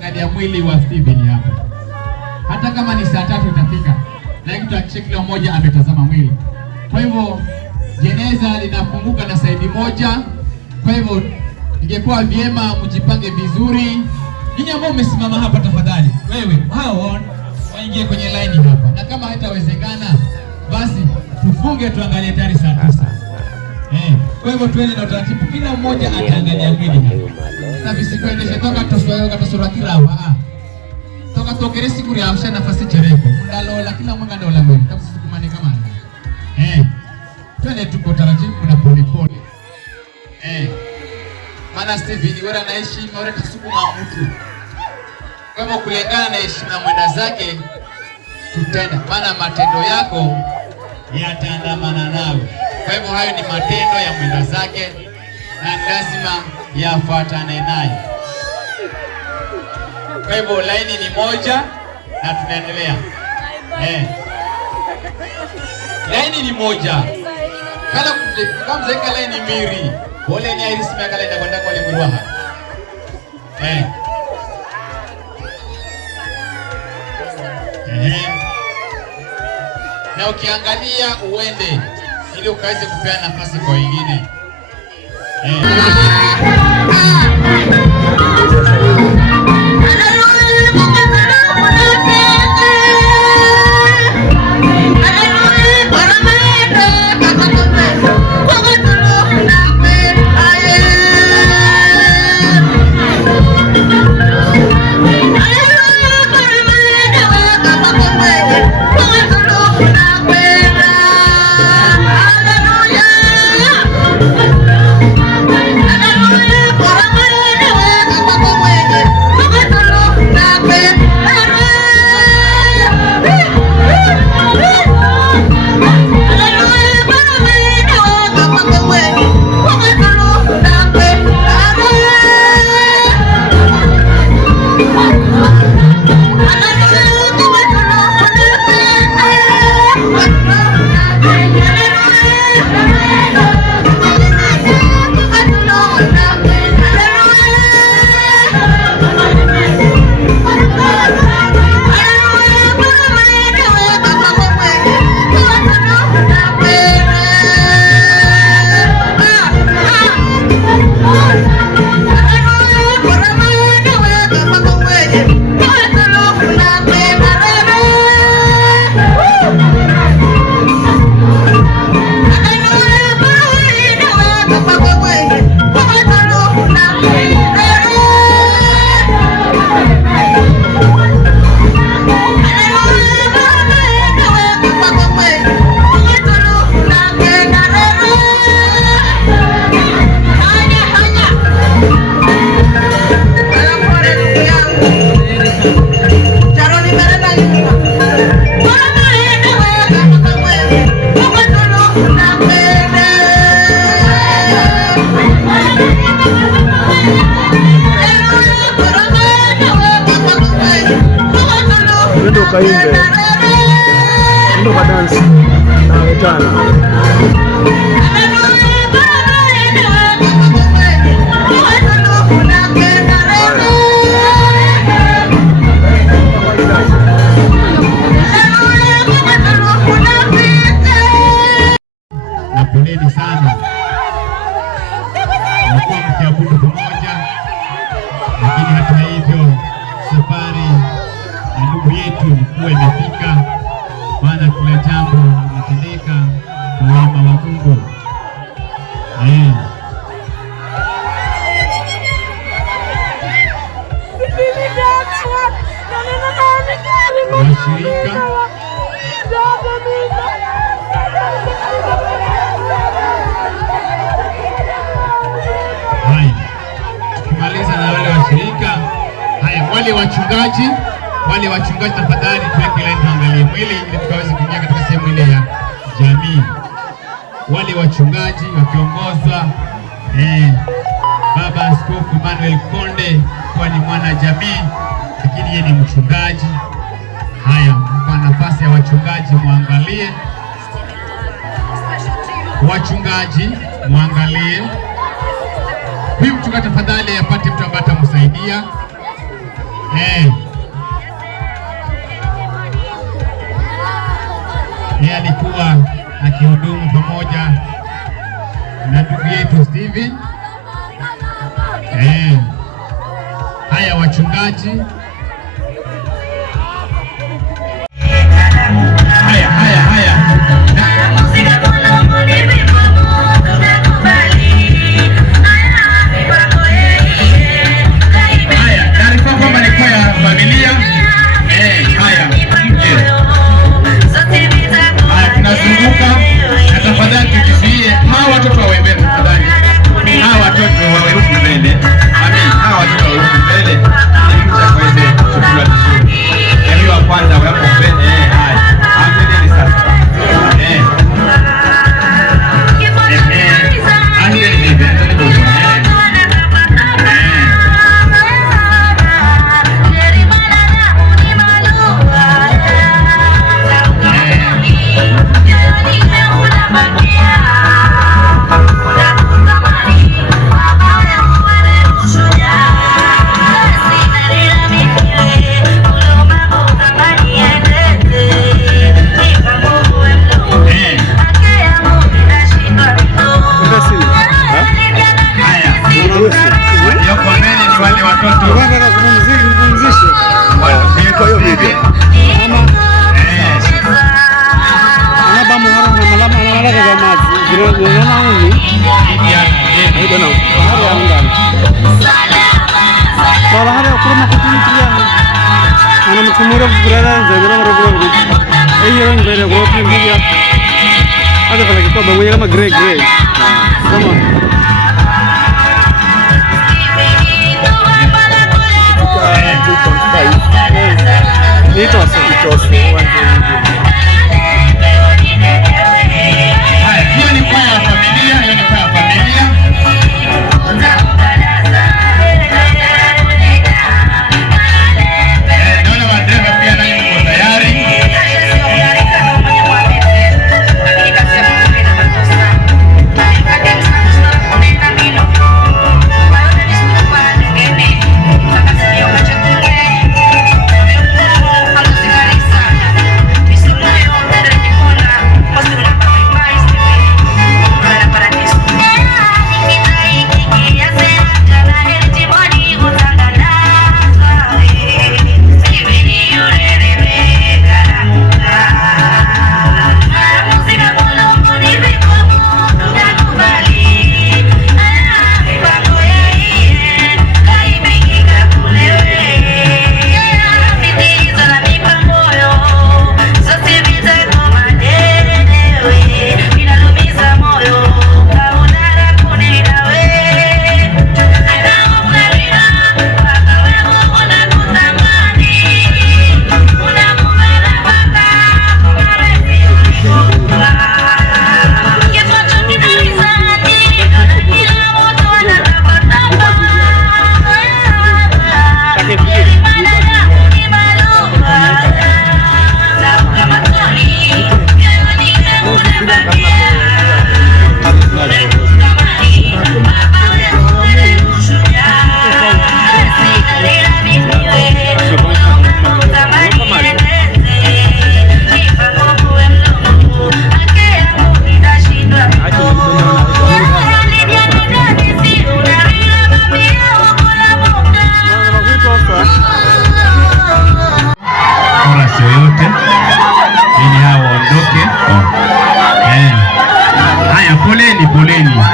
tutaangalia mwili wa Steven hapa. Hata kama ni saa 3 itafika, lakini tutahakikisha kila mmoja ametazama mwili. Kwa hivyo jeneza linafunguka na saidi moja. Kwa hivyo ingekuwa vyema mjipange vizuri. Ninyi ambao umesimama hapa tafadhali, wewe hao waingie kwenye line hapa. Na kama haitawezekana basi tufunge tuangalie tayari saa 9. Kwa hivyo tuende na utaratibu, kila mmoja ataangalia mwili hapa. Na visikuendeshe toka tosora kila hapa. Toka tokere siku ya usha nafasi chereko. Ndalola kila mwanga ndola mwili. Takusukumane kama twende tuko taratibu na polepole. Maana Steven wewe anaishi wewe kasukuma mtu. Kwa hivyo kulingana na heshima mwenda zake tutenda. Maana matendo yako yataandamana nawe. Kwa hivyo hayo ni matendo ya mwenda zake na lazima yafuatane naye. Kwa hivyo laini ni moja na tunaendelea. Laini ni moja. Kama mzeka laini mbili. Ole ni irisi meka laini kwenda kwa lemurwaha. Na ukiangalia uende ili ukaweze kupea nafasi kwa wengine. Kaimbe ndo kadansi na wetana na poleni sana mlikuwa mkiabudu pamoja, lakini hata hivyo safari ndugu yetu ilikuwa imefika, maana kila jambo linatendeka kwa wema wa Mungu. Washirika haya, tukimaliza na wale washirika haya, wale wachungaji tafadhali tuweke line tuangalie mwili ili tukaweze kuingia katika sehemu ile ya jamii. Wale wachungaji wakiongozwa Baba Askofu Emmanuel Konde, kwa ni mwana jamii lakini yeye ni mchungaji. Haya, kwa nafasi ya wachungaji muangalie. Wachungaji muangalie. Huyu mchungaji tafadhali apate mtu ambaye atamsaidia. Yeye alikuwa akihudumu pamoja na ndugu yetu Steven. Haya wachungaji. Haya. Taarifa kwamba ni kwaya ya familia. Tunazunguka na tafadhali tukizie hawa watoto wawe mbele tafadhali. Hawa watoto wawe huku mbele. Amen. Hawa watoto wawe huku mbele. Ili mchakaweze kuchukua vizuri. Yaani wa kwanza wapo mbele. Haya. Angeni sasa. Angeni mbele.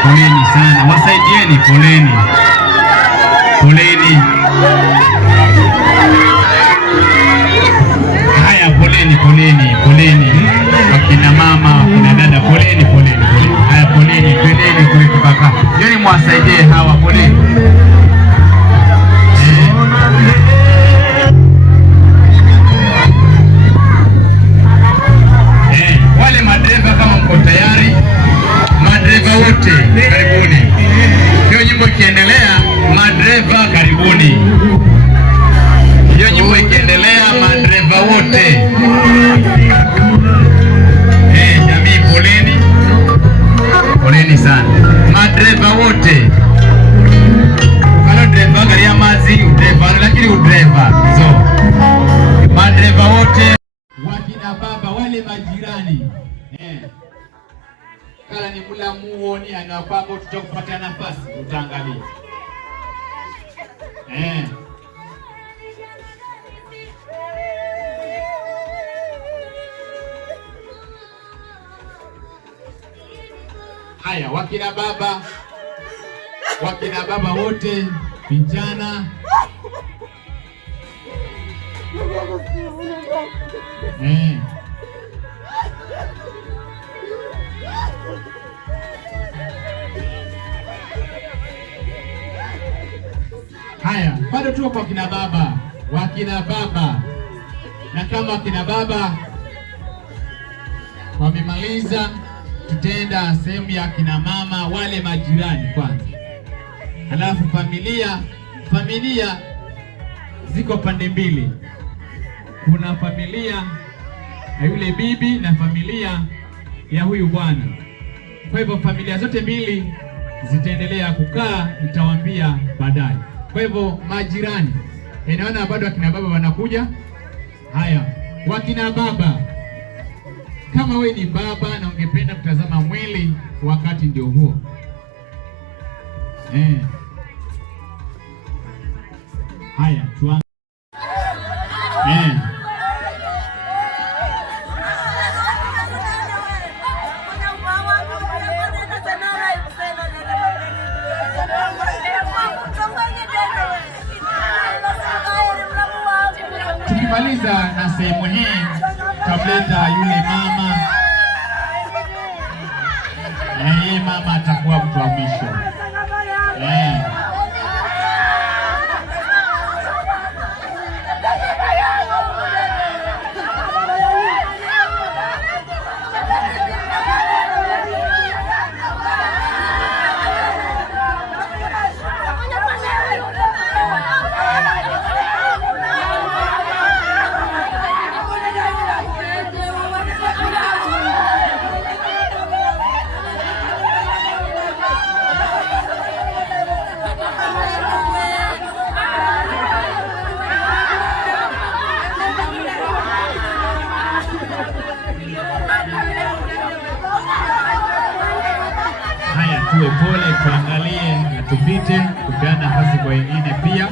Poleni sana, wasaidieni, poleni. Haya, poleni. Wakina mama, wakina dada, poleni. Haya, poleni kwetu kaka. Yoni mwasaidie hawa, poleni. Wale madereva kama mko tayari, madereva wote karibuni. Hiyo nyimbo ikiendelea, madereva karibuni. Hiyo nyimbo ikiendelea, madereva wote. Jamii poleni sana. Madereva wote. majirani kala ni mula muoni anakwako tutakupata nafasi utaangalia Haya, wakina baba wote vijana haya, bado tuko kwa wakina baba, na kama wakina baba wamemaliza, tutaenda sehemu ya kina mama, wale majirani kwanza, halafu familia ziko pande mbili. Kuna familia ya yule bibi na familia ya huyu bwana. Kwa hivyo familia zote mbili zitaendelea kukaa, nitawaambia baadaye. Kwa hivyo majirani, inaona bado wakina baba wanakuja. Haya, wakina baba, kama we ni baba na ungependa kutazama mwili, wakati ndio huo. Haya, tuanze. Tukimaliza na sehemu hii, tableta yule mama, yeye mama atakuwa mtu wa mwisho. Tuwe pole, tuangalie na tupite, kupeana nafasi kwa wengine pia.